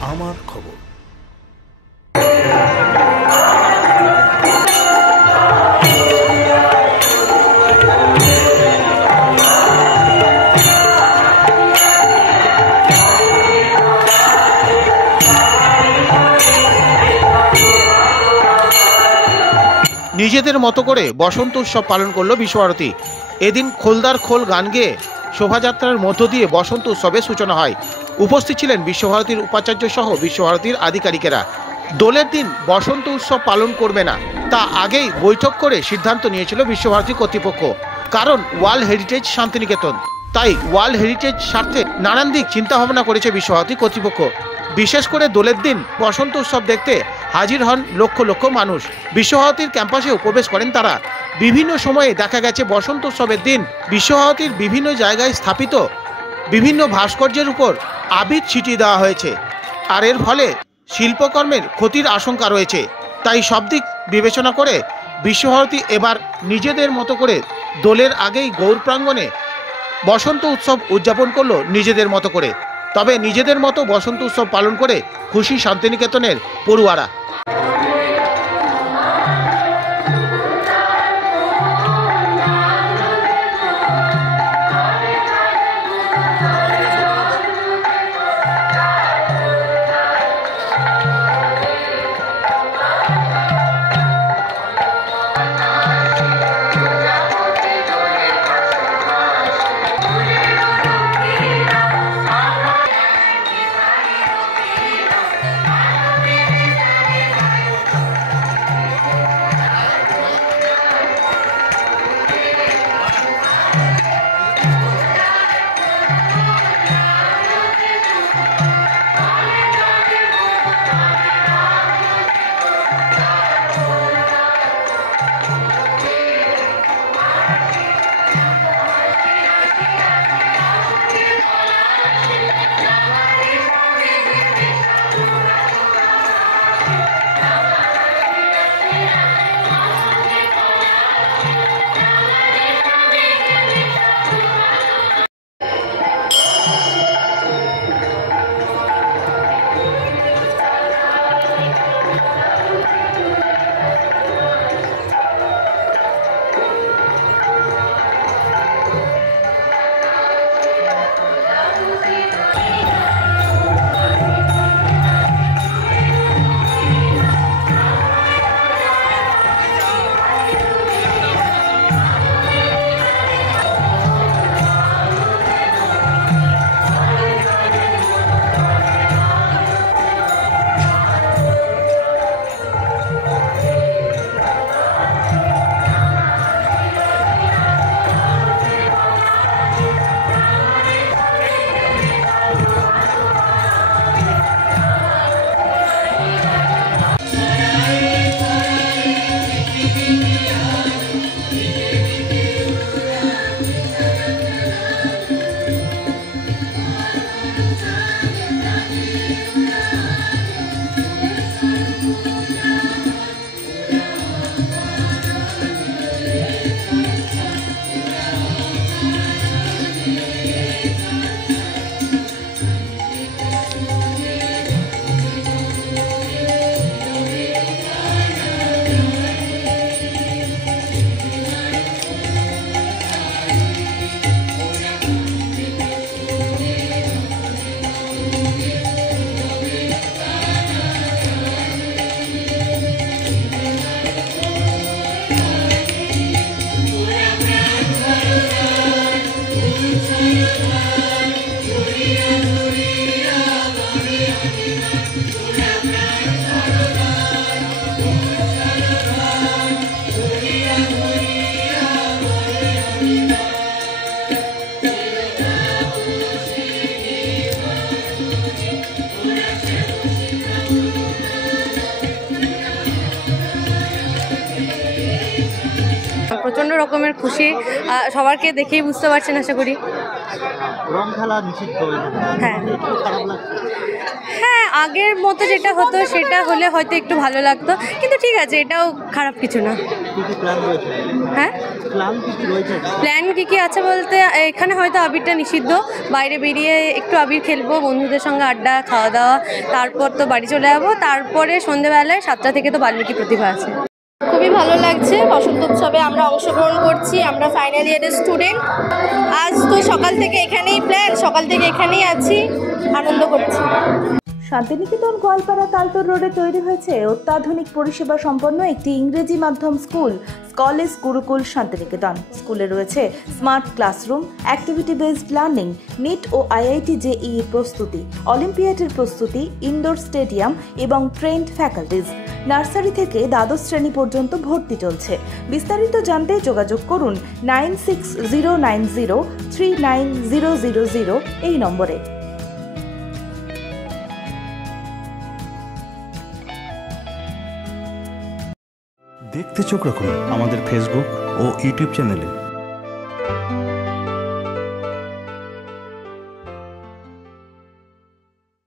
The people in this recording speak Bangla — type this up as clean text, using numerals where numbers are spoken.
আমার খবর। নিজেদের মতো করে বসন্ত উৎসব পালন করল বিশ্বভারতী। এদিন খোলদার খোল গান গেয়ে শোভাযাত্রার মধ্য দিয়ে বসন্ত উৎসবের সূচনা হয়। উপস্থিত ছিলেন বিশ্বভারতীর উপাচার্য সহ বিশ্বভারতীর আধিকারিকেরা। দোলের দিন বসন্ত উৎসব পালন করবে না তা আগেই বৈঠক করে সিদ্ধান্ত নিয়েছিল বিশ্বভারতী কর্তৃপক্ষ। কারণ ওয়ার্ল্ড হেরিটেজ শান্তিনিকেতন, তাই ওয়ার্ল্ড হেরিটেজ স্বার্থে নানান দিক চিন্তাভাবনা করেছে বিশ্বভারতী কর্তৃপক্ষ। বিশেষ করে দোলের দিন বসন্ত উৎসব দেখতে হাজির হন লক্ষ লক্ষ মানুষ। বিশ্বভারতীর ক্যাম্পাসেও প্রবেশ করেন তারা। বিভিন্ন সময়ে দেখা গেছে বসন্ত উৎসবের দিন বিশ্বভারতীর বিভিন্ন জায়গায় স্থাপিত বিভিন্ন ভাস্কর্যের উপর আবির ছিটিয়ে দেওয়া হয়েছে, আর এর ফলে শিল্পকর্মের ক্ষতির আশঙ্কা রয়েছে। তাই সব দিক বিবেচনা করে বিশ্বভারতী এবার নিজেদের মতো করে দোলের আগেই গৌর প্রাঙ্গণে বসন্ত উৎসব উদযাপন করলো নিজেদের মতো করে। তবে নিজেদের মতো বসন্ত উৎসব পালন করে খুশি শান্তিনিকেতনের পড়ুয়ারা। প্রচণ্ড রকমের খুশি, সবারকে দেখেই বুঝতে পারছেন আশা করি। রং খেলা নিষিদ্ধ। হ্যাঁ হ্যাঁ, আগের মতো যেটা হতো সেটা হলে হয়তো একটু ভালো লাগতো, কিন্তু ঠিক আছে, এটাও খারাপ কিছু না। কি কি প্ল্যান রয়েছে? হ্যাঁ প্ল্যান কি রয়েছে? প্ল্যান কি আছে বলতে এখানে হয়তো আবিরটা নিষিদ্ধ, বাইরে বেরিয়ে একটু আবির খেলবো, বন্ধুদের সঙ্গে আড্ডা, খাওয়া দাওয়া, তারপর তো বাড়ি চলে যাবো। তারপরে সন্ধ্যেবেলায় 7টা থেকে তো বাল্মীকি প্রতিভা আছে। খুবই ভালো লাগছে, বসন্ত উৎসবে আমরা অংশগ্রহণ করছি। আমরা ফাইনাল ইয়ারের স্টুডেন্ট। আজ তো সকাল থেকে এখানেই প্ল্যান, সকাল থেকে এখানেই আছি, আনন্দ করছি। শান্তিনিকেতন গোয়ালপাড়া তালতর রোডে তৈরি হয়েছে অত্যাধুনিক পরিষেবা সম্পন্ন একটি ইংরেজি মাধ্যম স্কুল, কলেজ গুরুকুল শান্তিনিকেতন। স্কুলে রয়েছে smart classroom, activity based learning, NEET ও আইআইটি জেইই প্রস্তুতি, অলিম্পিয়াডের প্রস্তুতি, ইনডোর স্টেডিয়াম এবং ট্রেন্ড ফ্যাকাল্টিজ। নার্সারি থেকে দ্বাদশ শ্রেণী পর্যন্ত ভর্তি চলছে। বিস্তারিত জানতে যোগাযোগ করুন 9609039000 এই নম্বরে। দেখতে চোখ রাখুন আমাদের ফেসবুক ও ইউটিউব চ্যানেলে।